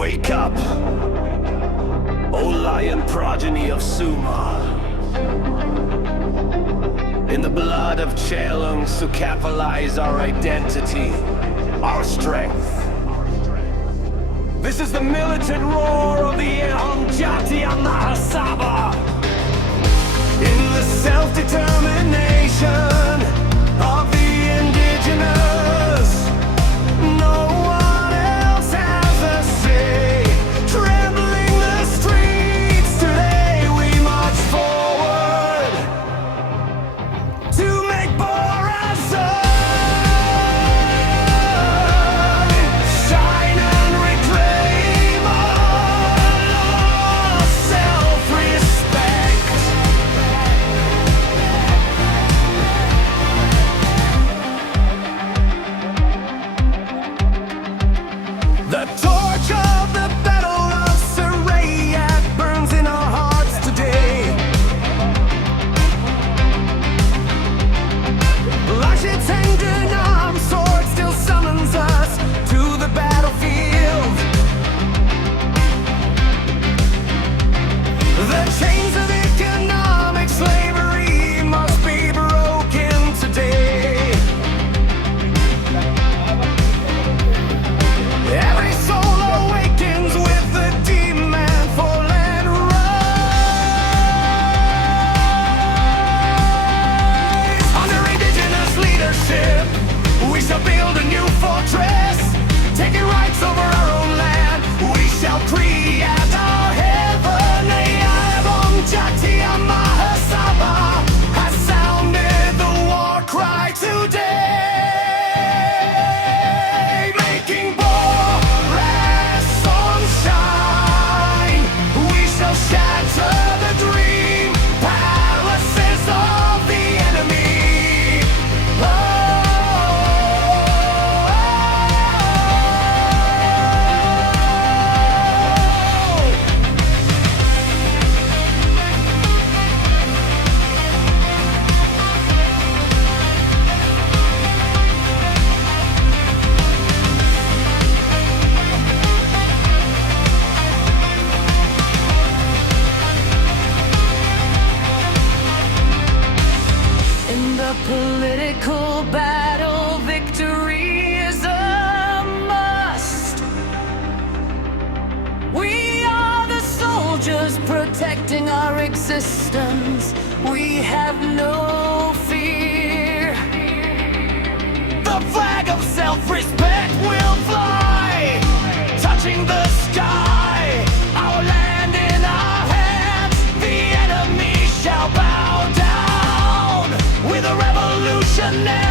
Wake up, O lion progeny of Sumer. In the blood of Chelungs to capitalize our identity, our strength. This is the militant roar of the Ahom Jatiya Mahasabha. In the self-determination of the indigenous, no one else has a say. Trembling the streets today, we march forward to make Borazon shine and reclaim our self-respect. The torch of the battle of Sarayak burns in our hearts today. Lashit's hanged armed sword still summons us to the battlefield. The chains of economic slavery must be broken today. Every soul awakens with the demand for land rise. Under indigenous leadership, we shall build a new fortress, taking rights over our own land. We shall create our heaven. The Ahom Jatiya Mahasabha has sounded the war cry today, making Borazon shine. We shall shatter the dream palaces of the enemy. In the political battle, victory is a must. We are the soldiers protecting our existence. We have no fear. The flag of self-respect will fly, touching the sky. Our land in our hands, the enemy shall bow down with a revolutionary